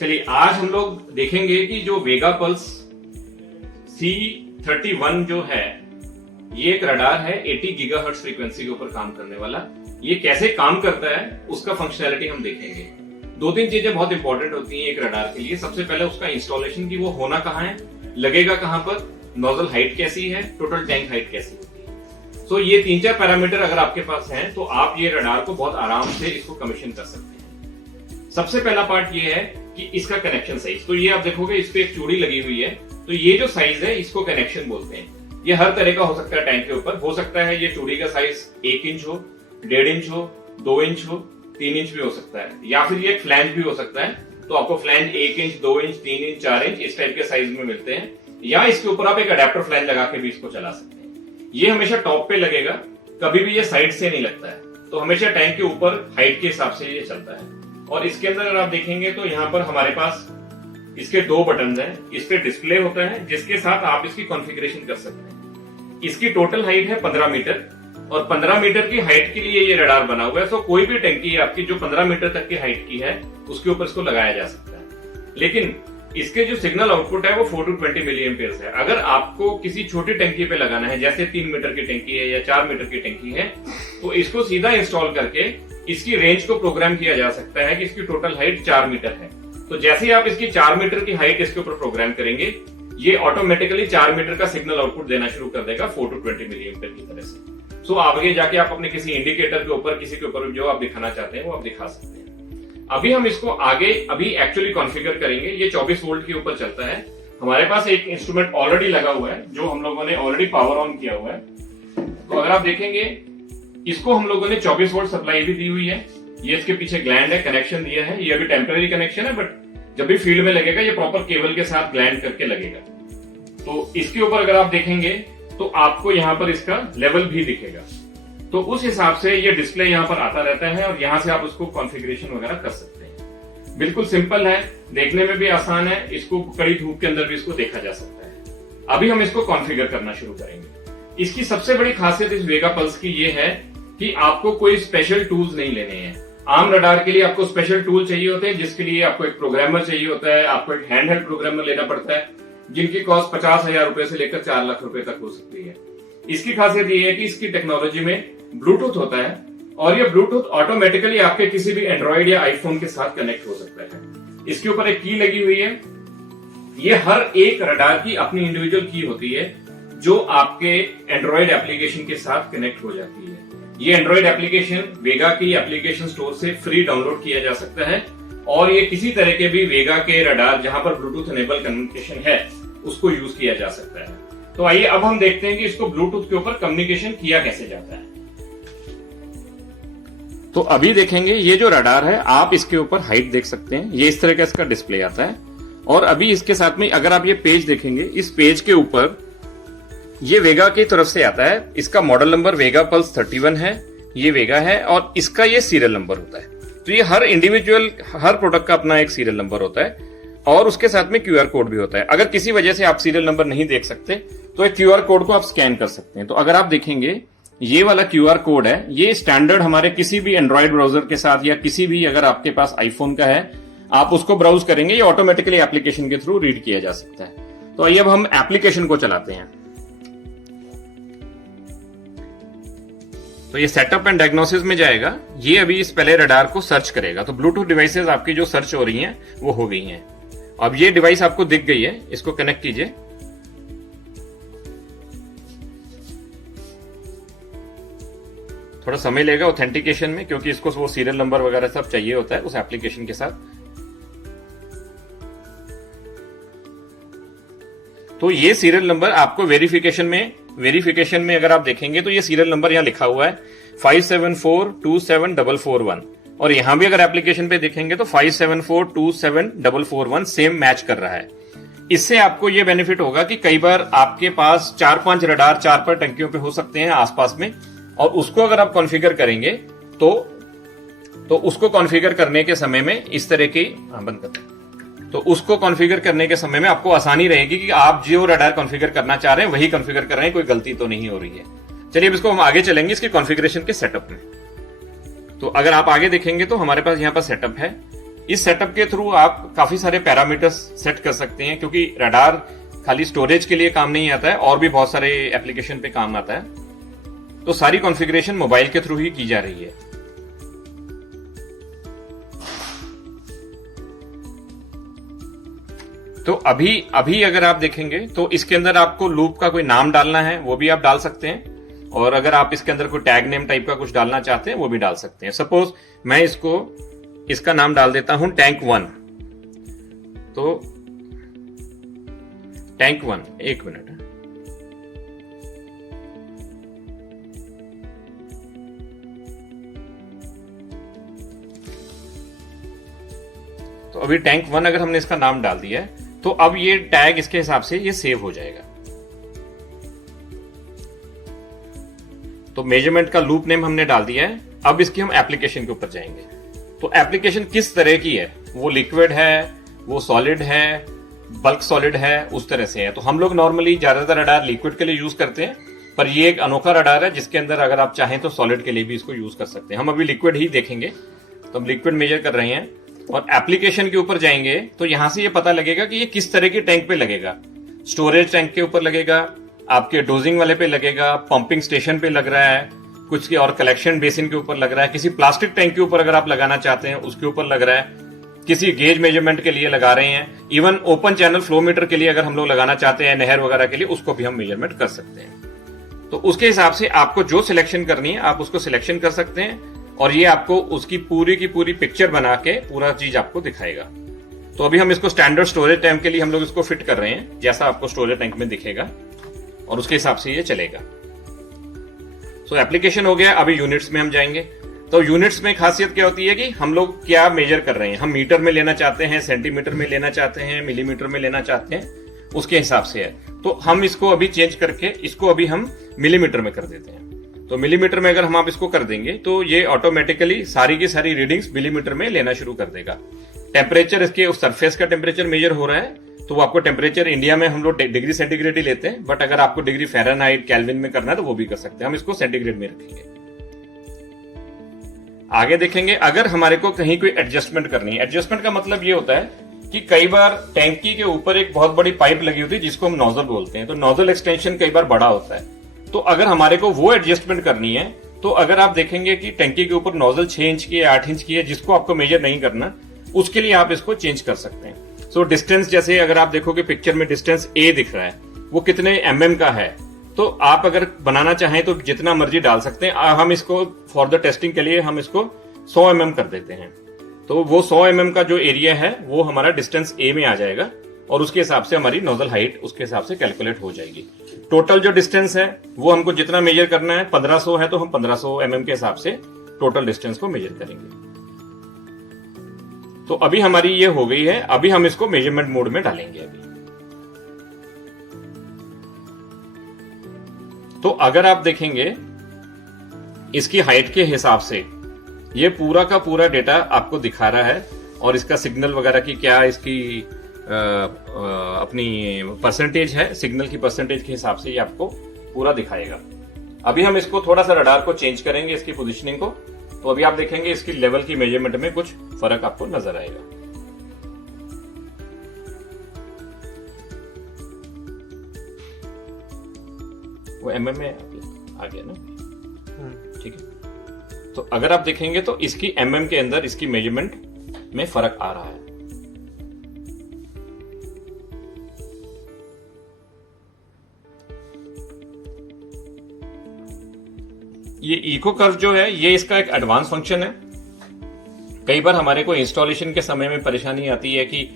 चलिए आज हम लोग देखेंगे कि जो वेगा पल्स C31 जो है ये एक रडार है 80 गीगाहर्ट्ज फ्रीक्वेंसी के ऊपर काम करने वाला। ये कैसे काम करता है उसका फंक्शनैलिटी हम देखेंगे। दो तीन चीजें बहुत इंपॉर्टेंट होती हैं एक रडार के लिए। सबसे पहले उसका इंस्टॉलेशन की वो होना कहाँ है, लगेगा कहाँ पर, नोजल हाइट कैसी है, टोटल टैंक हाइट कैसी होती है। सो ये 3-4 पैरामीटर अगर आपके पास हैं तो आप ये रडार को बहुत आराम से इसको कमीशन कर सकते हैं। सबसे पहला पार्ट ये है कि इसका कनेक्शन साइज। तो ये आप देखोगे इस पे एक चूड़ी लगी हुई है, तो ये जो साइज है इसको कनेक्शन बोलते हैं। ये हर तरह का हो सकता है टैंक के ऊपर। हो सकता है ये चूड़ी का साइज 1 इंच हो, 1.5 इंच हो, 2 इंच हो, 3 इंच भी हो सकता है, या फिर ये एक फ्लैंज भी हो सकता है। तो आपको flange 1 inch, 2 inch, 3 inch, 4 inch इस टाइप के साइज में मिलते हैं, या इसके ऊपर आप एक अडेप्टर फ्लैंज लगा के भी इसको चला सकते हैं। ये हमेशा टॉप पे लगेगा, कभी भी ये साइड से नहीं लगता है, तो हमेशा टैंक के ऊपर हाइट के हिसाब से ये चलता है। और इसके अंदर अगर आप देखेंगे तो यहाँ पर हमारे पास इसके 2 बटन हैं। इस पे डिस्प्ले होता है जिसके साथ आप इसकी कॉन्फ़िगरेशन कर सकते हैं। इसकी टोटल हाइट है 15 मीटर और 15 मीटर की हाइट के लिए ये रडार बना हुआ है। सो कोई भी टंकी आपकी जो 15 मीटर तक की हाइट की है उसके ऊपर इसको लगाया जा सकता है। लेकिन इसके जो सिग्नल आउटपुट है वो 4 to 20 मिली एम्पियर्स है। अगर आपको किसी छोटी टंकी पे लगाना है, जैसे 3 मीटर की टंकी है या 4 मीटर की टंकी है, तो इसको सीधा इंस्टॉल करके इसकी रेंज को प्रोग्राम किया जा सकता है कि इसकी टोटल हाइट 4 मीटर है। तो जैसे ही आप इसकी 4 मीटर की हाइट इसके ऊपर प्रोग्राम करेंगे, ये ऑटोमेटिकली 4 मीटर का सिग्नल आउटपुट देना शुरू कर देगा 4 to 20 मिली एम्पियर की तरह से। सो आगे जाके आप अपने किसी इंडिकेटर के ऊपर, किसी के ऊपर जो आप दिखाना चाहते हैं वो आप दिखा सकते हैं। अभी हम इसको आगे एक्चुअली कॉन्फ़िगर करेंगे। ये 24 वोल्ट के ऊपर चलता है। हमारे पास एक इंस्ट्रूमेंट ऑलरेडी लगा हुआ है जो हम लोगों ने ऑलरेडी पावर ऑन किया हुआ है। तो अगर आप देखेंगे इसको हम लोगों ने 24 वोल्ट सप्लाई भी दी हुई है। ये इसके पीछे ग्लैंड है, कनेक्शन दिया है। ये अभी टेम्पररी कनेक्शन है, बट जब भी फील्ड में लगेगा ये प्रॉपर केबल के साथ ग्लैंड करके लगेगा। तो इसके ऊपर अगर आप देखेंगे तो आपको यहाँ पर इसका लेवल भी दिखेगा। तो उस हिसाब से ये डिस्प्ले यहाँ पर आता रहता है और यहाँ से आप उसको कॉन्फ़िगरेशन वगैरह कर सकते हैं। बिल्कुल सिंपल है, देखने में भी आसान है। इसको कड़ी धूप के अंदर भी इसको देखा जा सकता है। अभी हम इसको कॉन्फ़िगर करना शुरू करेंगे। इसकी सबसे बड़ी खासियत इस वेगा पल्स की ये है कि आपको कोई स्पेशल टूल्स नहीं लेने हैं। आम रडार के लिए आपको स्पेशल टूल चाहिए होते हैं, जिसके लिए आपको एक प्रोग्रामर चाहिए होता है। आपको एक हैंड हेल्ड प्रोग्रामर लेना पड़ता है, जिनकी कॉस्ट 50,000 रुपए से लेकर 4 लाख रुपए तक हो सकती है। इसकी खासियत ये है कि इसकी टेक्नोलॉजी में ब्लूटूथ होता है और ये ब्लूटूथ ऑटोमेटिकली आपके किसी भी एंड्रॉइड या आईफोन के साथ कनेक्ट हो सकता है। इसके ऊपर एक की लगी हुई है। ये हर एक रडार की अपनी इंडिविजुअल की होती है जो आपके एंड्रॉइड एप्लीकेशन के साथ कनेक्ट हो जाती है। ये एंड्रॉइड एप्लीकेशन वेगा की एप्लीकेशन स्टोर से फ्री डाउनलोड किया जा सकता है और ये किसी तरह के भी वेगा के रडार जहां पर ब्लूटूथ एनेबल कम्युनिकेशन है उसको यूज किया जा सकता है। तो आइए अब हम देखते हैं कि इसको ब्लूटूथ के ऊपर कम्युनिकेशन किया कैसे जाता है। तो अभी देखेंगे ये जो रडार है, आप इसके ऊपर हाइट देख सकते हैं। ये इस तरह का इसका डिस्प्ले आता है और अभी इसके साथ में अगर आप ये पेज देखेंगे, इस पेज के ऊपर ये वेगा की तरफ से आता है। इसका मॉडल नंबर वेगा पल्स 31 है, ये वेगा है और इसका ये सीरियल नंबर होता है। तो ये हर इंडिविजुअल, हर प्रोडक्ट का अपना एक सीरियल नंबर होता है और उसके साथ में QR कोड भी होता है। अगर किसी वजह से आप सीरियल नंबर नहीं देख सकते तो एक QR कोड को आप स्कैन कर सकते हैं। तो अगर आप देखेंगे ये वाला QR कोड है, ये स्टैंडर्ड हमारे किसी भी एंड्रॉइड ब्राउजर के साथ या किसी भी, अगर आपके पास आईफोन का है, आप उसको ब्राउज करेंगे, ये ऑटोमेटिकली एप्लीकेशन के थ्रू रीड किया जा सकता है। तो आइए अब हम एप्लीकेशन को चलाते हैं। तो ये सेटअप एंड डायग्नोसिस में जाएगा। ये अभी इस पहले रडार को सर्च करेगा। तो ब्लूटूथ डिवाइसेस आपकी जो सर्च हो रही हैं वो हो गई हैं। अब ये डिवाइस आपको दिख गई है, इसको कनेक्ट कीजिए। थोड़ा समय लेगा ऑथेंटिकेशन में, क्योंकि इसको वो सीरियल नंबर वगैरह सब चाहिए होता है उस एप्लीकेशन के साथ। तो ये सीरियल नंबर आपको वेरिफिकेशन में अगर आप देखेंगे तो ये सीरियल नंबर यहां लिखा हुआ है 57427441 और यहां भी अगर एप्लीकेशन पे देखेंगे तो 57427441 सेम मैच कर रहा है। इससे आपको ये बेनिफिट होगा कि कई बार आपके पास 4-5 रडार 4 टंकियों पे हो सकते हैं आसपास में, और उसको अगर आप कॉन्फ़िगर करेंगे तो उसको कॉन्फ़िगर करने के समय में इस तरह की बंद करते हैं। तो उसको कॉन्फ़िगर करने के समय में आपको आसानी रहेगी कि आप जो रडार कॉन्फ़िगर करना चाह रहे हैं वही कॉन्फ़िगर कर रहे हैं, कोई गलती तो नहीं हो रही है। चलिए अब इसको हम आगे चलेंगे इसके कॉन्फ़िगरेशन के सेटअप में। तो अगर आप आगे देखेंगे तो हमारे पास यहाँ पर सेटअप है। इस सेटअप के थ्रू आप काफी सारे पैरामीटर्स सेट कर सकते हैं, क्योंकि रडार खाली स्टोरेज के लिए काम नहीं आता है, और भी बहुत सारे एप्लीकेशन पे काम आता है। तो सारी कॉन्फ़िगरेशन मोबाइल के थ्रू ही की जा रही है। तो अभी अगर आप देखेंगे तो इसके अंदर आपको लूप का कोई नाम डालना है वो भी आप डाल सकते हैं, और अगर आप इसके अंदर कोई टैग नेम टाइप का कुछ डालना चाहते हैं वो भी डाल सकते हैं। सपोज मैं इसका नाम डाल देता हूं टैंक 1। तो टैंक 1, एक मिनट है। तो अभी टैंक 1 अगर हमने इसका नाम डाल दिया है तो अब ये टैग इसके हिसाब से ये सेव हो जाएगा। तो मेजरमेंट का लूप नेम हमने डाल दिया है। अब इसकी हम एप्लीकेशन के ऊपर जाएंगे। तो एप्लीकेशन किस तरह की है, वो लिक्विड है, वो सॉलिड है, बल्क सॉलिड है, उस तरह से है। तो हम लोग नॉर्मली ज्यादातर रडार लिक्विड के लिए यूज करते हैं, पर ये एक अनोखा रडार है जिसके अंदर अगर आप चाहें तो सॉलिड के लिए भी इसको यूज कर सकते हैं। हम अभी लिक्विड ही देखेंगे, तो हम लिक्विड मेजर कर रहे हैं। और एप्लीकेशन के ऊपर जाएंगे तो यहां से ये पता लगेगा कि ये किस तरह की टैंक पे लगेगा। स्टोरेज टैंक के ऊपर लगेगा, आपके डोजिंग वाले पे लगेगा, पंपिंग स्टेशन पे लग रहा है, कुछ के और कलेक्शन बेसिन के ऊपर लग रहा है, किसी प्लास्टिक टैंक के ऊपर अगर आप लगाना चाहते हैं उसके ऊपर लग रहा है, किसी गेज मेजरमेंट के लिए लगा रहे हैं, even open channel flow meter के लिए अगर हम लोग लगाना चाहते हैं, नहर वगैरह के लिए, उसको भी हम मेजरमेंट कर सकते हैं। तो उसके हिसाब से आपको जो सिलेक्शन करनी है आप उसको सिलेक्शन कर सकते हैं, और ये आपको उसकी पूरी की पूरी पिक्चर बना के पूरा चीज आपको दिखाएगा। तो अभी हम इसको स्टैंडर्ड स्टोरेज टैंक के लिए हम लोग इसको फिट कर रहे हैं, जैसा आपको स्टोरेज टैंक में दिखेगा, और उसके हिसाब से ये चलेगा। तो एप्लीकेशन हो गया। अभी यूनिट्स में हम जाएंगे। तो यूनिट्स में खासियत क्या होती है कि हम लोग क्या मेजर कर रहे हैं, हम मीटर में लेना चाहते हैं, सेंटीमीटर में लेना चाहते हैं, मिलीमीटर में लेना चाहते हैं, उसके हिसाब से है। तो हम इसको अभी चेंज करके इसको अभी हम मिलीमीटर में कर देते हैं। तो मिलीमीटर में अगर हम आप इसको कर देंगे तो ये ऑटोमेटिकली सारी की सारी रीडिंग्स मिलीमीटर में लेना शुरू कर देगा। टेम्परेचर इसके उस सरफेस का टेम्परेचर मेजर हो रहा है, तो वो आपको टेम्परेचर इंडिया में हम लोग डिग्री सेंटीग्रेड ही लेते हैं, बट अगर आपको डिग्री फ़ारेनहाइट केल्विन में करना है तो वो भी कर सकते हैं। हम इसको सेंटीग्रेड में रखेंगे। आगे देखेंगे अगर हमारे को कहीं कोई एडजस्टमेंट करनी है। एडजस्टमेंट का मतलब ये होता है कि कई बार टैंकी के ऊपर एक बहुत बड़ी पाइप लगी होती है जिसको हम नोजल बोलते हैं। तो नोजल एक्सटेंशन कई बार बड़ा होता है, तो अगर हमारे को वो एडजस्टमेंट करनी है तो अगर आप देखेंगे कि टैंकी के ऊपर नोजल 6 इंच की है, 8 इंच की है, जिसको आपको मेजर नहीं करना, उसके लिए आप इसको चेंज कर सकते हैं। सो डिस्टेंस, जैसे अगर आप देखोगे पिक्चर में डिस्टेंस ए दिख रहा है, वो कितने mm का है, तो आप अगर बनाना चाहें तो जितना मर्जी डाल सकते हैं। हम इसको फॉर द टेस्टिंग के लिए हम इसको 100 mm कर देते हैं। तो वो 100 mm का जो एरिया है वो हमारा डिस्टेंस ए में आ जाएगा, और उसके हिसाब से हमारी नोजल हाइट उसके हिसाब से कैलकुलेट हो जाएगी। टोटल जो डिस्टेंस है वो हमको जितना मेजर करना है, 1500 है तो हम 1500 mm के हिसाब से टोटल डिस्टेंस को मेजर करेंगे। तो अभी हमारी ये हो गई है। अभी हम इसको मेजरमेंट मोड में डालेंगे। अभी तो अगर आप देखेंगे इसकी हाइट के हिसाब से ये पूरा का पूरा डेटा आपको दिखा रहा है, और इसका सिग्नल वगैरह की क्या इसकी अपनी परसेंटेज है, सिग्नल की परसेंटेज के हिसाब से ये आपको पूरा दिखाएगा। अभी हम इसको थोड़ा सा रडार को चेंज करेंगे, इसकी पोजीशनिंग को। तो अभी आप देखेंगे इसकी लेवल की मेजरमेंट में कुछ फर्क आपको नजर आएगा। वो mm में आ गया ना, ठीक है। तो अगर आप देखेंगे तो इसकी mm के अंदर इसकी मेजरमेंट में फर्क आ रहा है। ये इको कर्व जो है ये इसका एक एडवांस फंक्शन है। कई बार हमारे को इंस्टॉलेशन के समय में परेशानी आती है कि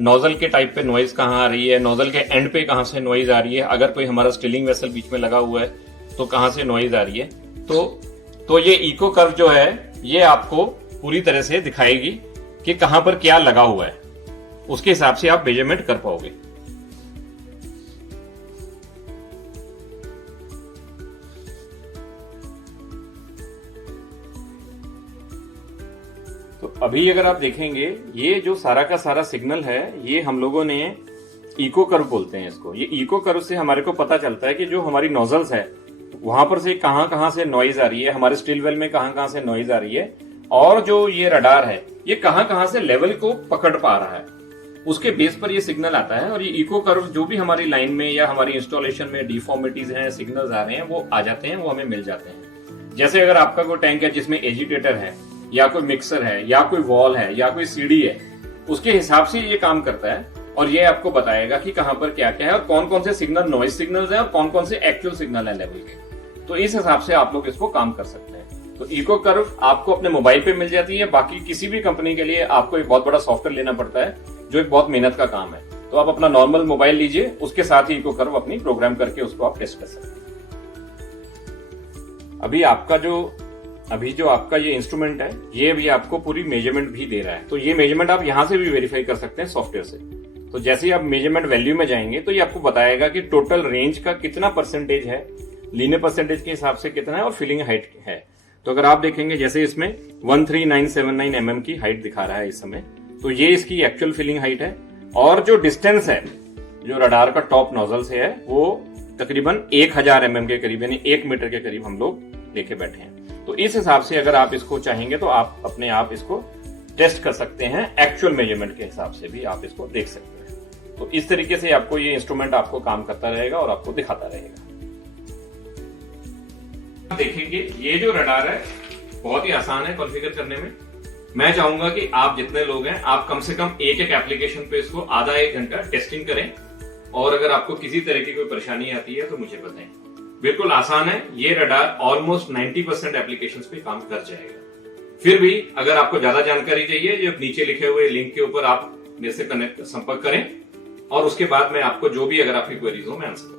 नोजल के टाइप पे नॉइज कहाँ आ रही है, नोजल के एंड पे कहाँ से नॉइज आ रही है, अगर कोई हमारा स्टिलिंग वेसल बीच में लगा हुआ है तो कहाँ से नॉइज आ रही है। तो ये इको कर्व जो है ये आपको पूरी तरह से दिखाएगी कि कहां पर क्या लगा हुआ है, उसके हिसाब से आप मेजरमेंट कर पाओगे। तो अभी अगर आप देखेंगे ये जो सारा का सारा सिग्नल है ये हम लोगों ने इको कर्व बोलते हैं इसको। ये इको कर्व से हमारे को पता चलता है कि जो हमारी नोजल्स है वहां पर से कहां कहां से नॉइज आ रही है, हमारे स्टिल वेल में कहां कहां से नॉइज आ रही है, और जो ये रडार है ये कहां कहां से लेवल को पकड़ पा रहा है, उसके बेस पर ये सिग्नल आता है। और ये इको कर्व जो भी हमारी लाइन में या हमारी इंस्टॉलेशन में डिफॉर्मिटीज हैं, सिग्नल्स आ रहे हैं, वो आ जाते हैं, वो हमें मिल जाते हैं। जैसे अगर आपका कोई टैंक है जिसमें एजिटेटर है या कोई मिक्सर है या कोई वॉल है या कोई सीडी है, उसके हिसाब से ये काम करता है और ये आपको बताएगा कि कहां पर क्या क्या है और कौन कौन से सिग्नल नॉइज सिग्नल्स हैं और कौन कौन से एक्चुअल सिग्नल है लेवल के। तो इस हिसाब से आप लोग इसको काम कर सकते हैं। तो इको कर्व आपको अपने मोबाइल पे मिल जाती है। बाकी किसी भी कंपनी के लिए आपको एक बहुत बड़ा सॉफ्टवेयर लेना पड़ता है जो एक बहुत मेहनत का काम है। तो आप अपना नॉर्मल मोबाइल लीजिए, उसके साथ ही इको कर्व अपनी प्रोग्राम करके उसको आप टेस्ट कर सकते हैं। अभी जो आपका ये इंस्ट्रूमेंट है, ये भी आपको पूरी मेजरमेंट भी दे रहा है। तो ये मेजरमेंट आप यहां से भी वेरीफाई कर सकते हैं सॉफ्टवेयर से। तो जैसे ही आप मेजरमेंट वैल्यू में जाएंगे तो ये आपको बताएगा कि टोटल रेंज का कितना परसेंटेज है, लीनियर परसेंटेज के हिसाब से कितना है और फिलिंग हाइट है। तो अगर आप देखेंगे जैसे इसमें 13979 mm की हाइट दिखा रहा है इस समय, तो ये इसकी एक्चुअल फिलिंग हाइट है। और जो डिस्टेंस है जो रडार का टॉप नोजल से है वो तकरीबन 1000 mm के करीब, यानी 1 मीटर के करीब हम लोग लेके बैठे हैं। तो इस हिसाब से अगर आप इसको चाहेंगे तो आप अपने आप इसको टेस्ट कर सकते हैं, एक्चुअल मेजरमेंट के हिसाब से भी आप इसको देख सकते हैं। तो इस तरीके से आपको ये इंस्ट्रूमेंट आपको काम करता रहेगा और आपको दिखाता रहेगा। देखेंगे ये जो रडार है बहुत ही आसान है कॉन्फ़िगर करने में। मैं चाहूंगा कि आप जितने लोग हैं आप कम से कम एक एक एप्लीकेशन पे इसको आधा एक घंटा टेस्टिंग करें, और अगर आपको किसी तरह की कोई परेशानी आती है तो मुझे बताएं। बिल्कुल आसान है, ये रडार ऑलमोस्ट 90% एप्लीकेशंस पे काम कर जाएगा। फिर भी अगर आपको ज्यादा जानकारी चाहिए, जो नीचे लिखे हुए लिंक के ऊपर आप मेरे से संपर्क करें और उसके बाद मैं आपको जो भी अगर आपकी क्वेरीज हो मैं आंसर